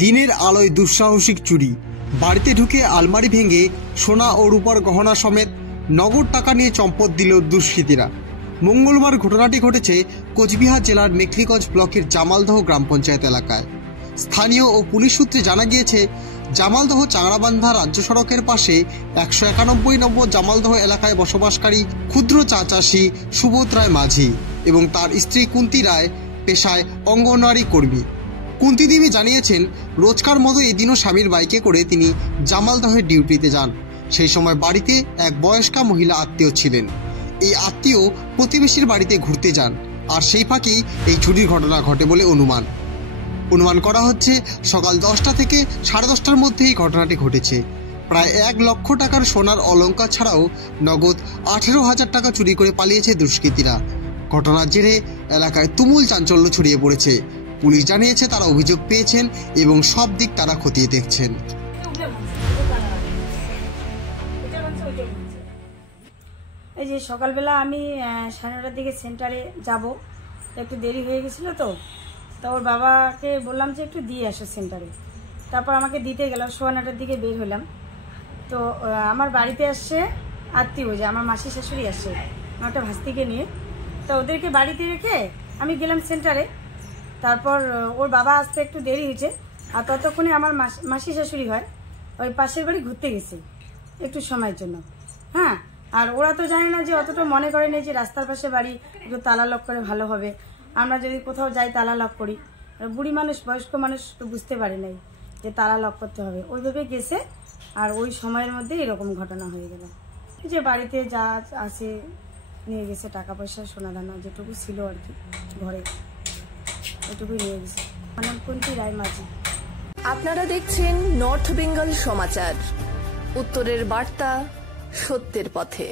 দিনের আলোয় দুঃসাহসিক চুরি, বাড়িতে ঢুকে আলমারি ভেঙে সোনা ও রূপার গহনা সমেত নগদ টাকা নিয়ে চম্পট দিল দুষ্কৃতীরা। মঙ্গলবার ঘটনাটি ঘটেছে কোচবিহার জেলার মেখলিগঞ্জ ব্লকের জামালদহ গ্রাম পঞ্চায়েত এলাকায়। স্থানীয় ও পুলিশ সূত্রে জানা গিয়েছে, জামালদহ চাংড়াবান্ধা রাজ্য সড়কের পাশে 191 নম্বর জামালদহ এলাকায় বসবাসকারী ক্ষুদ্র চা চাষী সুবোধ রায় মাঝি এবং তার স্ত্রী কুন্তি রায় পেশায় অঙ্গনওয়াড়ি কর্মী। কুন্তি দেবী জানিয়েছেন, রোজকার মতো এদিনও স্বামীর বাইকে করে তিনি জামালদহের ডিউটিতে যান। সেই সময় বাড়িতে এক বয়স্কা মহিলা আত্মীয় ছিলেন। এই আত্মীয় প্রতিবেশীর বাড়িতে ঘুরতে যান, আর সেই ফাঁকেই এই চুরির ঘটনা ঘটে বলে অনুমান করা হচ্ছে সকাল 10টা থেকে 10:30টার মধ্যে এই ঘটনাটি ঘটেছে। প্রায় 1 লক্ষ টাকার সোনার অলংকার ছাড়াও নগদ 18,000 টাকা চুরি করে পালিয়েছে দুষ্কৃতীরা। ঘটনার জেরে এলাকায় তুমুল চাঞ্চল্য ছড়িয়ে পড়েছে। পুলিশ জানিয়েছে তারা অভিযোগ পেয়েছেন এবং সব দিক তারা খতিয়ে দেখছেন। এই যে সকালবেলা আমি 9:30টার দিকে সেন্টারে যাব, একটু দেরি হয়ে গেছিলো তো ওর বাবাকে বললাম যে একটু দিয়ে আসো সেন্টারে। তারপর আমাকে দিতে গেলাম, 9:15টার দিকে বের হলাম। তো আমার বাড়িতে আসছে আত্মীয়, যে আমার মাসি শাশুড়ি আসছে আমার একটা ভাস্তিকে নিয়ে। তো ওদেরকে বাড়িতে রেখে আমি গেলাম সেন্টারে। তারপর ওর বাবা আসতে একটু দেরি হয়েছে, আর ততক্ষণে আমার মাসি শাশুড়ি হয় ওই পাশের বাড়ি ঘুরতে গেছে একটু সময়ের জন্য। হ্যাঁ, আর ওরা তো জানে না যে, অতটা মনে করে নেই যে রাস্তার পাশে বাড়ি একটু তালা লক করে ভালো হবে। আমরা যদি কোথাও যাই তালা লক করি, বুড়ি মানুষ বয়স্ক মানুষ তো বুঝতে পারে নাই যে তালা লক করতে হবে, ওইভাবে গেছে। আর ওই সময়ের মধ্যে এরকম ঘটনা হয়ে গেল যে বাড়িতে যা আছে নিয়ে গেছে, টাকা পয়সা সোনা দানা যেটুকু ছিল আর কি ঘরে, ওইটুকুই নিয়ে গেছে। মানে কুন্তি রায় মাঝি। আপনারা দেখছেন নর্থ বেঙ্গল সমাচার, উত্তরের বার্তা, সত্যের পথে।